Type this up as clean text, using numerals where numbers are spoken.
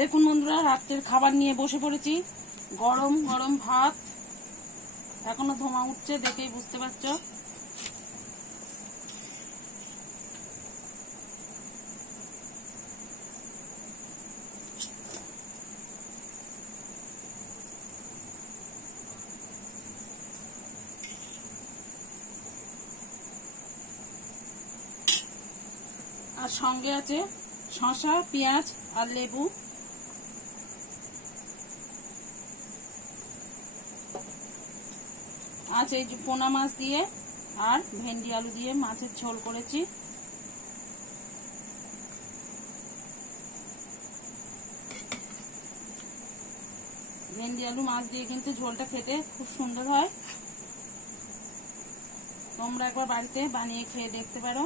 দেখুন বন্ধুরা, রাত্রের খাবার নিয়ে বসে পড়েছি। গরম গরম ভাত, এখনো ধোঁয়া উঠছে, দেখেই বুঝতে পারছো। আর সঙ্গে আছে শসা, পেঁয়াজ আর লেবু। আজ এই যে পোনা মাছ দিয়ে আর ভেন্ডি আলু দিয়ে মাছের ঝোল করেছি। ভেন্ডি আলু মাছ দিয়ে কিন্তু ঝোলটা খেতে খুব সুন্দর হয়। তোমরা একবার বাড়িতে বানিয়ে খেয়ে দেখতে পারো।